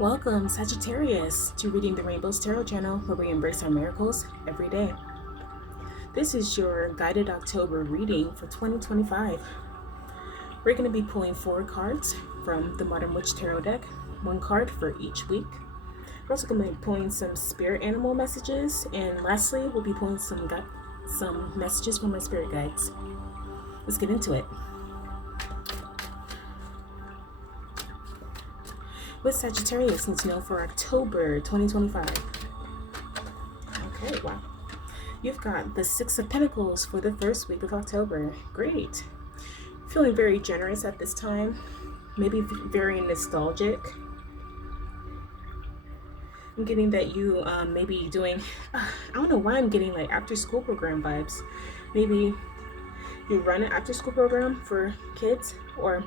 Welcome, Sagittarius, to Reading the Rainbows Tarot channel, where we embrace our miracles every day. This is your guided October reading for 2025. We're going to be pulling 4 cards from the Modern Witch Tarot deck, 1 card for each week. We're also going to be pulling some spirit animal messages, and lastly, we'll be pulling some messages from my spirit guides. Let's get into it. What Sagittarius needs to know for October 2025? Okay, wow. You've got the 6 of Pentacles for the first week of October. Great. Feeling very generous at this time. Maybe very nostalgic. I'm getting that you may be doing, I don't know why I'm getting like after school program vibes. Maybe you run an after school program for kids, or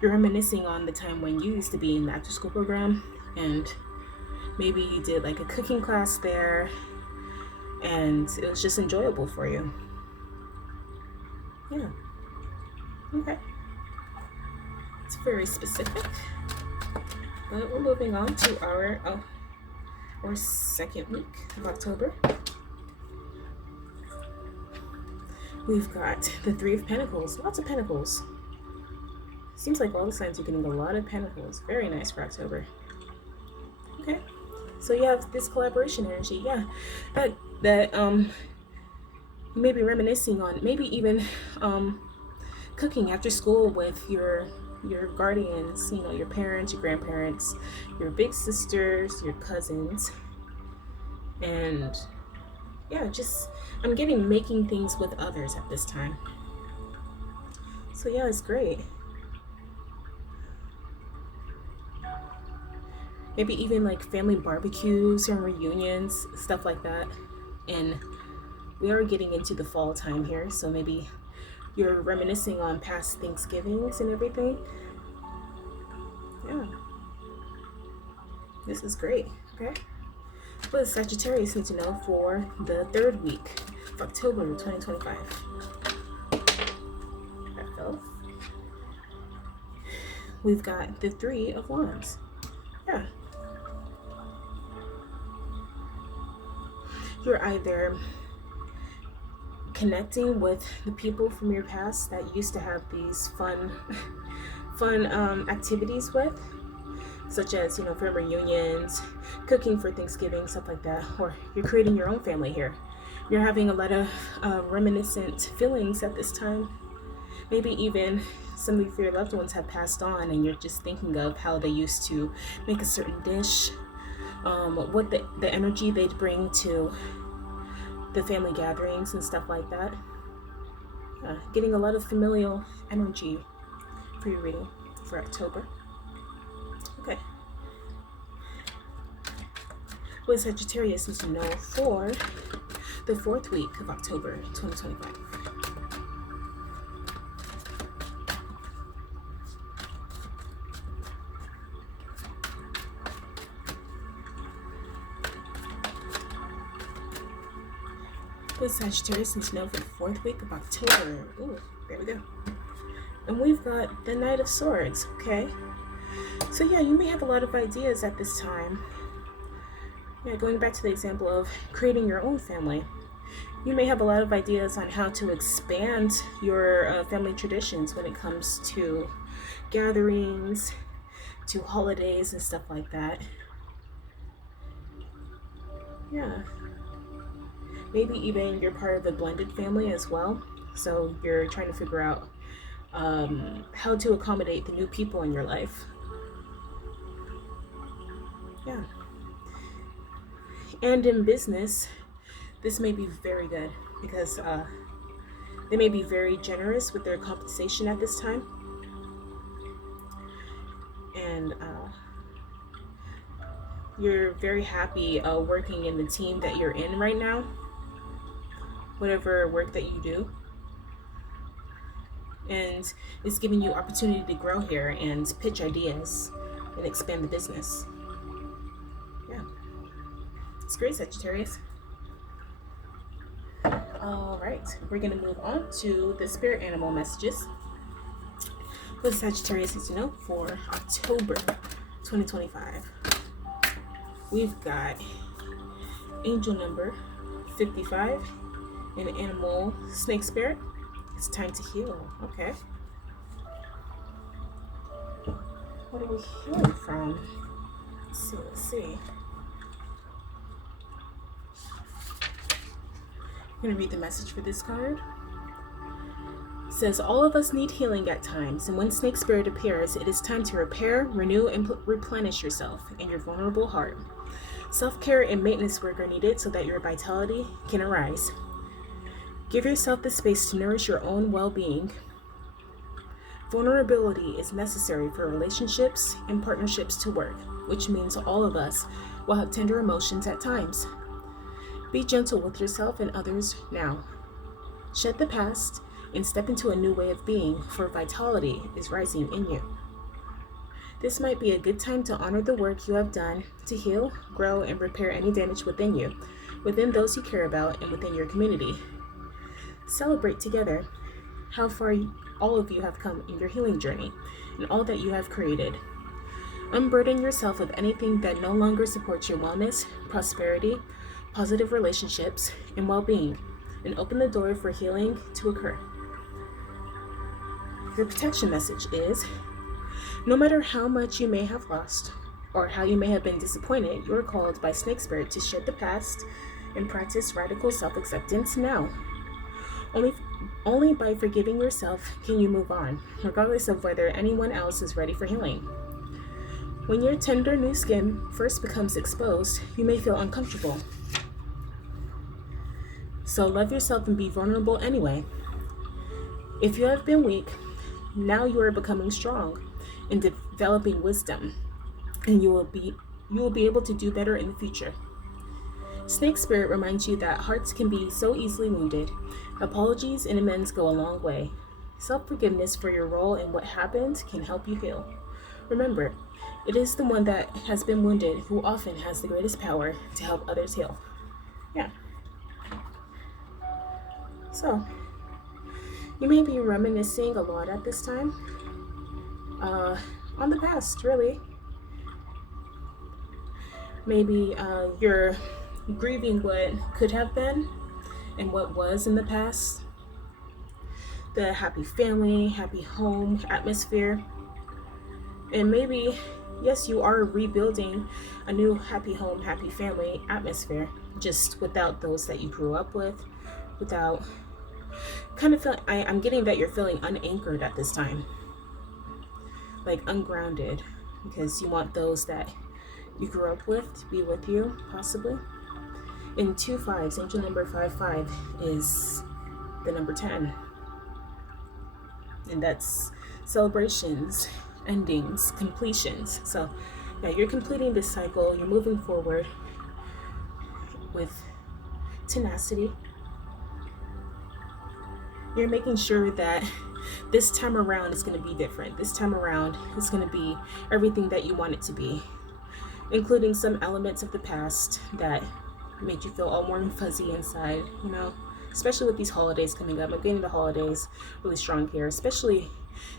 you're reminiscing on the time when you used to be in the after school program, and maybe you did like a cooking class there and it was just enjoyable for you. Yeah. Okay. It's very specific. But we're moving on to our second week of October. We've got the 3 of Pentacles. Lots of Pentacles. Seems like all the signs are getting a lot of Pentacles. Very nice for October. Okay. So you have this collaboration energy. Yeah. That you may be reminiscing on, maybe even cooking after school with your guardians, you know, your parents, your grandparents, your big sisters, your cousins. And yeah, just I'm getting making things with others at this time. So yeah, it's great. Maybe even like family barbecues and reunions, stuff like that. And we are getting into the fall time here, so maybe you're reminiscing on past Thanksgivings and everything. Yeah. This is great, okay? What does Sagittarius need to know for the 3rd week of October 2025? That fell. We've got the 3 of Wands. Yeah. You're either connecting with the people from your past that you used to have these fun activities with, such as, you know, family reunions, cooking for Thanksgiving, stuff like that, or you're creating your own family here. You're having a lot of reminiscent feelings at this time. Maybe even some of your loved ones have passed on and you're just thinking of how they used to make a certain dish, what the energy they'd bring to the family gatherings and stuff like that. Getting a lot of familial energy for your reading for October. Okay. What Sagittarius needs to know for the 4th week of October 2025? What Sagittarius needs to know for the 4th week of October? Ooh, there we go. And we've got the Knight of Swords, okay? So yeah, you may have a lot of ideas at this time. Yeah, going back to the example of creating your own family. You may have a lot of ideas on how to expand your family traditions when it comes to gatherings, to holidays and stuff like that. Yeah. Maybe even you're part of a blended family as well. So you're trying to figure out how to accommodate the new people in your life. Yeah. And in business, this may be very good because they may be very generous with their compensation at this time. And you're very happy working in the team that you're in right now, whatever work that you do. And it's giving you opportunity to grow here and pitch ideas and expand the business. Yeah. It's great, Sagittarius. All right, we're going to move on to the spirit animal messages. What Sagittarius needs to know for October 2025. We've got angel number 55, an animal snake spirit. It's time to heal. Okay. What are we healing from? Let's see. I'm going to read the message for this card. It says, all of us need healing at times, and when snake spirit appears, it is time to repair, renew, and replenish yourself and your vulnerable heart. Self-care and maintenance work are needed so that your vitality can arise. Give yourself the space to nourish your own well-being. Vulnerability is necessary for relationships and partnerships to work, which means all of us will have tender emotions at times. Be gentle with yourself and others now. Shed the past and step into a new way of being, for vitality is rising in you. This might be a good time to honor the work you have done to heal, grow, and repair any damage within you, within those you care about, and within your community. Celebrate together how far all of you have come in your healing journey and all that you have created. Unburden yourself of anything that no longer supports your wellness, prosperity, positive relationships, and well-being, and open the door for healing to occur. Your protection message is, no matter how much you may have lost or how you may have been disappointed, you are called by Snake Spirit to shed the past and practice radical self-acceptance now. Only by forgiving yourself can you move on, regardless of whether anyone else is ready for healing. When your tender new skin first becomes exposed, you may feel uncomfortable. So love yourself and be vulnerable anyway. If you have been weak, now you are becoming strong and developing wisdom, and you will be able to do better in the future. Snake Spirit reminds you that hearts can be so easily wounded. Apologies and amends go a long way. Self-forgiveness for your role in what happened can help you heal. Remember, it is the one that has been wounded who often has the greatest power to help others heal. Yeah. So, you may be reminiscing a lot at this time on the past, really. Maybe you're grieving what could have been and what was in the past. The happy family, happy home atmosphere. And maybe, yes, you are rebuilding a new happy home, happy family atmosphere, just without those that you grew up with, without kind of feeling, I'm getting that you're feeling unanchored at this time, like ungrounded, because you want those that you grew up with to be with you, possibly. In 2 5s, angel number 55 is the number 10, and that's celebrations, endings, completions. So yeah, you're completing this cycle, you're moving forward with tenacity. You're making sure that this time around is going to be different. This time around is going to be everything that you want it to be, including some elements of the past that made you feel all warm and fuzzy inside, you know, especially with these holidays coming up. I'm getting the holidays really strong here, especially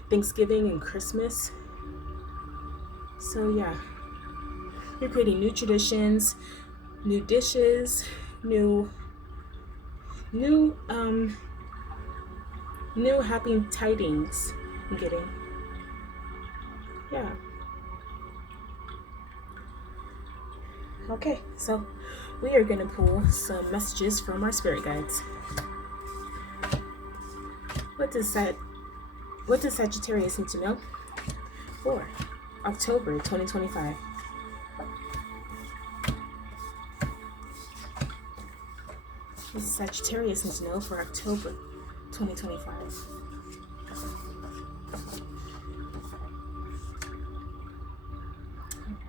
Thanksgiving and Christmas. So yeah, you're creating new traditions, new dishes, new happy tidings I'm getting. Yeah. Okay, so we are going to pull some messages from our spirit guides. What does Sagittarius need to know for October 2025? What does Sagittarius need to know for October 2025?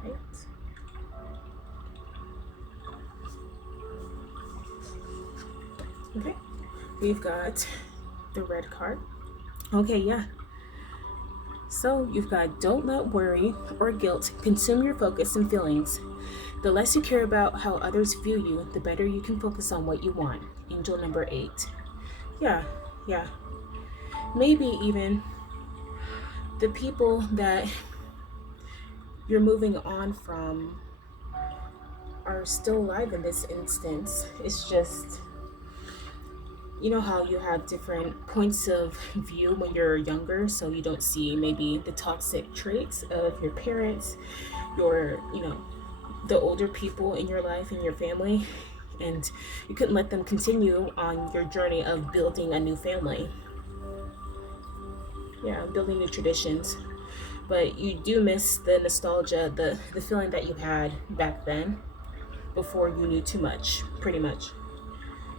Alright. Okay, we've got the red card. Okay, yeah. So you've got, don't let worry or guilt consume your focus and feelings. The less you care about how others view you, the better you can focus on what you want. Angel number 8. Yeah. Maybe even the people that you're moving on from are still alive in this instance. It's just, you know how you have different points of view when you're younger, so you don't see maybe the toxic traits of your parents, your, the older people in your life and your family, and you couldn't let them continue on your journey of building a new family. Yeah, building new traditions. But you do miss the nostalgia, the feeling that you had back then before you knew too much, pretty much.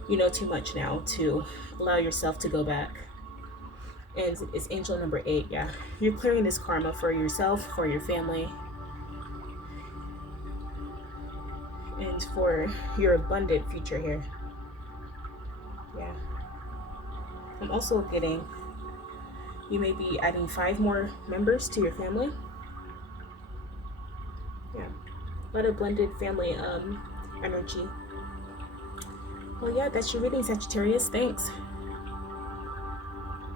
You know too much now to allow yourself to go back. And it's angel number 8. Yeah, you're clearing this karma for yourself, for your family, and for your abundant future here. Yeah. I'm also getting, you may be adding 5 more members to your family. Yeah. A lot of blended family energy. Well, yeah, that's your reading, Sagittarius. Thanks.